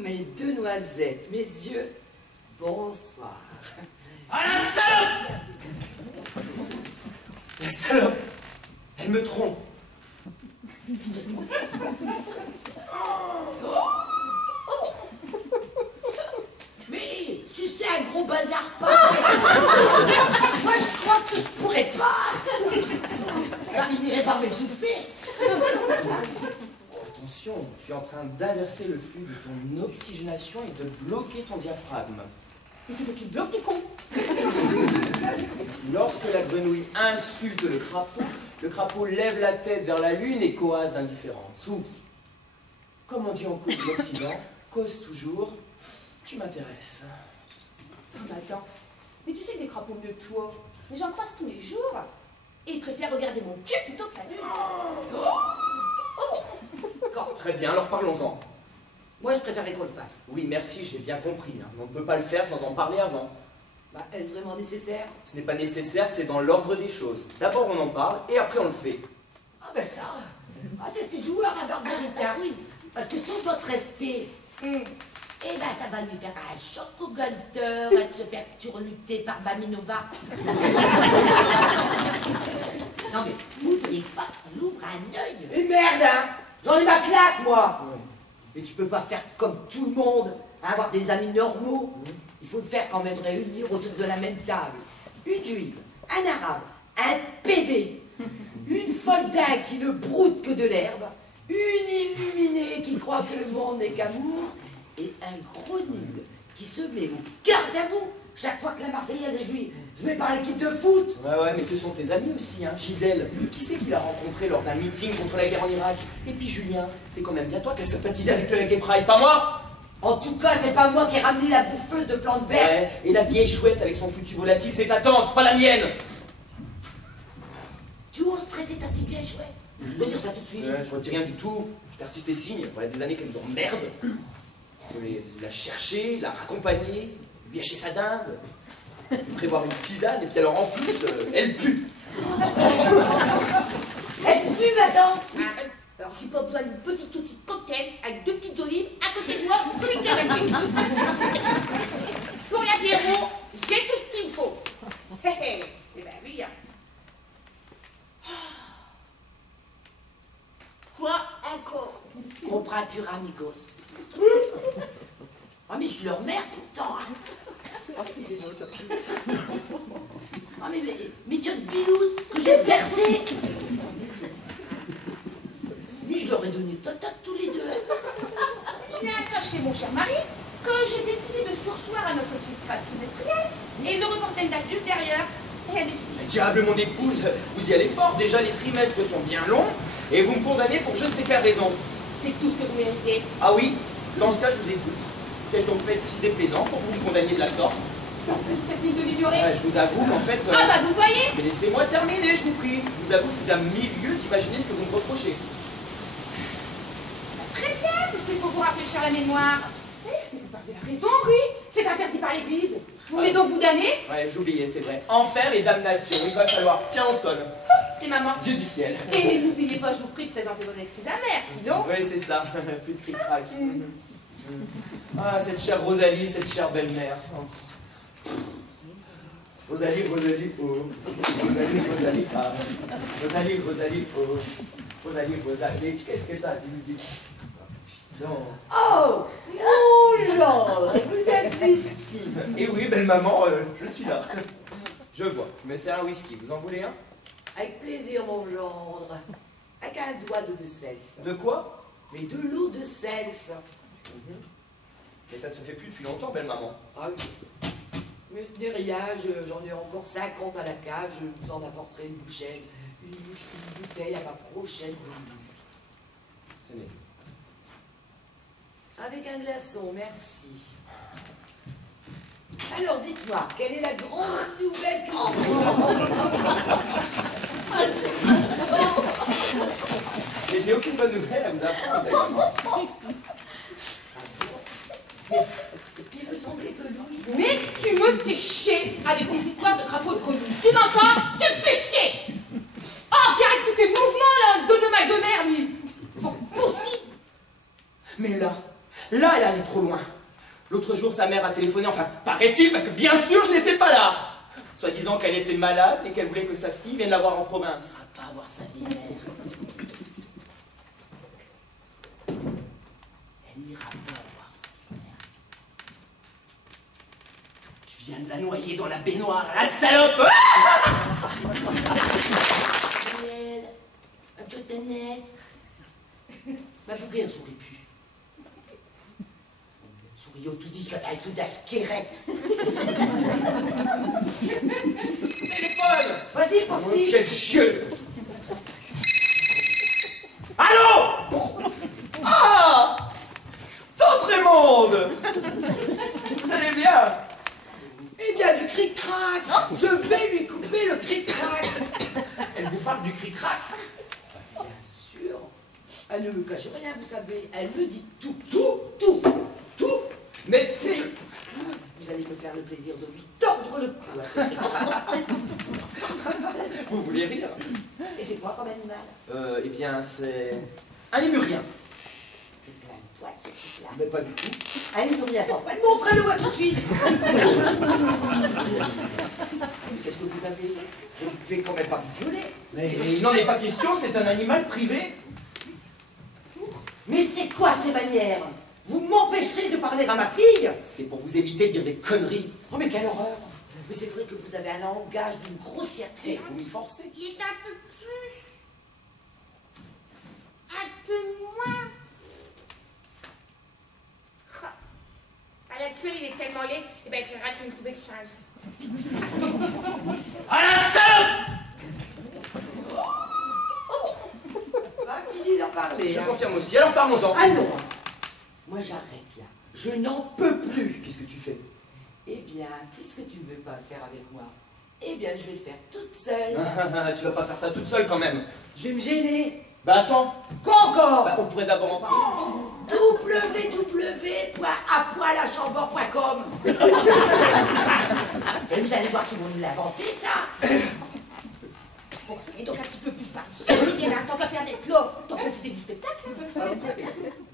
mes deux noisettes, mes yeux, bonsoir. Ah, la salope! La salope! Elle me trompe. Mais sucer un gros bazar pas. Moi je crois que je pourrais pas. Je finirais par m'étouffer. Attention, tu es en train d'inverser le flux de ton oxygénation et de bloquer ton diaphragme. Mais c'est toi qui bloque, du con. Lorsque la grenouille insulte le crapaud lève la tête vers la lune et coase d'indifférence. Ou, comme on dit en cours de l'Occident, cause toujours, tu m'intéresses. Oh, bah attends, mais tu sais que des crapauds mieux que toi, mais j'en croise tous les jours. Et ils préfèrent regarder mon cul plutôt que la lune. Très bien, alors parlons-en. Moi je préférais qu'on le fasse. Oui, merci, j'ai bien compris. Hein. On ne peut pas le faire sans en parler avant. Bah, est-ce vraiment nécessaire? Ce n'est pas nécessaire, c'est dans l'ordre des choses. D'abord on en parle et après on le fait. Ah ben ça, c'est ces joueurs à Margarita, oui. Parce que sans votre respect, eh ben ça va lui faire un choc au gunter et de se faire turluter par Maminova. Non mais vous ne voudriez pas qu'on ouvre un œil? Et merde, hein, j'en ai ma claque, moi. Ouais. Mais tu peux pas faire comme tout le monde, hein, avoir des amis normaux. Il faut le faire quand même réunir autour de la même table. Une juive, un arabe, un pédé, une folle dingue qui ne broute que de l'herbe, une illuminée qui croit que le monde n'est qu'amour, et un gros nul qui se met au garde à vous chaque fois que la Marseillaise est jouée par l'équipe de foot. Ouais, mais ce sont tes amis aussi, hein. Gisèle, qui c'est qui l'a rencontré lors d'un meeting contre la guerre en Irak? Et puis Julien, c'est quand même bien toi qui as sympathisé avec le Gay Pride, pas moi. En tout cas, c'est pas moi qui ai ramené la bouffeuse de plantes vertes. Ouais, et la vieille chouette avec son foutu volatile, c'est ta tante, pas la mienne. Tu oses traiter ta petite vieille chouette? Retire ça tout de suite. Je retire rien du tout, je persiste et signe. Voilà des années qu'elle nous emmerde. On peut la chercher, la raccompagner, lui hacher sa dinde, lui prévoir une tisane, et puis alors en plus, elle pue. Elle pue, ma tante. Alors j'ai pas besoin d'une petite outil de cocktail avec 2 petites olives à côté de moi, plus caramel. Pour l'apéro, j'ai tout ce qu'il me faut. Eh ben oui. Quoi encore? Compra pur amigos. Ah mais je leur merde pourtant. Hein. Ah mais tu as de biloute que j'ai percé. Si je leur ai donné tata tous les deux. Il y a un sachet, mon cher mari, que j'ai décidé de sursoir à notre tripade trimestrielle et le reporter une date ultérieure et à définir. Diable, mon épouse, vous y allez fort. Déjà, les trimestres sont bien longs, et vous me condamnez pour je ne sais quelle raison. C'est tout ce que vous méritez. Ah oui? Dans ce cas, je vous écoute. Qu'ai-je donc fait de si déplaisant pour vous me condamner de la sorte? Vous faites mine de l'ignorer. Je vous avoue qu'en fait... Ah bah vous voyez. Mais laissez-moi terminer, je vous prie. Je vous avoue que je vous ai mille lieues d'imaginer ce que vous me reprochez. Très bien, puisqu'il faut vous rafraîchir la mémoire. C'est, mais vous parlez de la raison, Henri. C'est interdit par l'Église. Vous voulez donc vous damner? Ouais, j'oubliais, c'est vrai. Enfer et damnation, il va falloir. Tiens, on sonne. C'est maman. Dieu du ciel. Et n'oubliez pas, je vous prie de présenter vos excuses amères, sinon... Oui, c'est ça. Plus de cric-crac. Ah, cette chère Rosalie, cette chère belle-mère. Oh. Rosalie, oh. Rosalie, ah. Rosalie, oh. Rosalie, qu'est-ce que t'as dit? Non. Oh, mon gendre, vous êtes ici. Et oui, belle maman, je suis là. Je vois, je me sers un whisky, vous en voulez un? Avec plaisir, mon gendre. Avec un doigt d'eau de Cels. De quoi? Mais de l'eau de Cels. Mais ça ne se fait plus depuis longtemps, belle maman. Ah oui. Mais ce n'est rien, j'en ai encore 50 à la cave, je vous en apporterai une bouchette, une bouteille à ma prochaine venue. Tenez. Avec un glaçon, merci. Alors dites-moi, quelle est la grande nouvelle que Mais je n'ai aucune bonne nouvelle à vous apprendre, belle maman. Il me semblait que Louis... Mais tu me fais chier avec tes histoires de crapauds de grenouille. Tu m'entends? Tu me fais chier. Oh, qui arrête tous tes mouvements, là, de ma mère, lui. Bon, possible. Mais là, Là, elle allait trop loin. L'autre jour, sa mère a téléphoné, enfin, paraît-il, parce que bien sûr, je n'étais pas là. Soi-disant qu'elle était malade et qu'elle voulait que sa fille vienne la voir en province. On va pas voir sa vieille mère. Elle n'ira pas voir sa vieille mère. Je viens de la noyer dans la baignoire, la salope. Daniel, un peu de net. Ma bouquet, un souris pu. Souris tout dit que t'as tout d'asquérette. Téléphone! Vas-y, pauvre petit. Quelle chieuse! Allô? Ah! Tante Raymonde! Vous allez bien? Eh bien, du cric-crac. Je vais lui couper le cric-crac. Elle vous parle du cric-crac? Bien sûr. Elle ne me cache rien, vous savez. Elle me dit tout. Mais Vous allez me faire le plaisir de lui tordre le cou à ce cric-crac. vous voulez rire? Et c'est quoi comme animal? Eh bien, c'est un lémurien. C'est plein de poils, ce truc-là. Mais pas du tout. Un lémurien sans poils. Montrez-le-moi tout de suite. Qu'est-ce que vous avez? Je ne vais quand même pas vous violer. Mais il n'en est pas question, c'est un animal privé. Mais c'est quoi ces manières? Vous m'empêcherez de parler à ma fille? C'est pour vous éviter de dire des conneries. Oh mais quelle horreur! Mais c'est vrai que vous avez un langage d'une grossièreté. Vous m'y forcez. Il est un peu plus. Un peu moins. Ah. À l'actuel, il est tellement laid, et ben il faudra que je me trouve change. À la salope! Va fini d'en parler. Je hein. confirme aussi, alors parlons-en. Ah non! Moi j'arrête là. Je n'en peux plus. Qu'est-ce que tu fais? Eh bien, puisque tu ne veux pas le faire avec moi, eh bien je vais le faire toute seule. Tu vas pas faire ça toute seule quand même. Je vais me gêner. Bah attends, Quoi encore? on pourrait d'abord en parler. www.apoilachambord.com. Et vous allez voir qu'ils vont nous l'inventer, ça. Bon, et donc un petit peu plus par ici. Et là, tant qu'à faire des clos, t'en profiter du spectacle.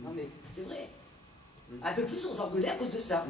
Non mais c'est vrai. Un peu plus on s'engueulait à cause de ça.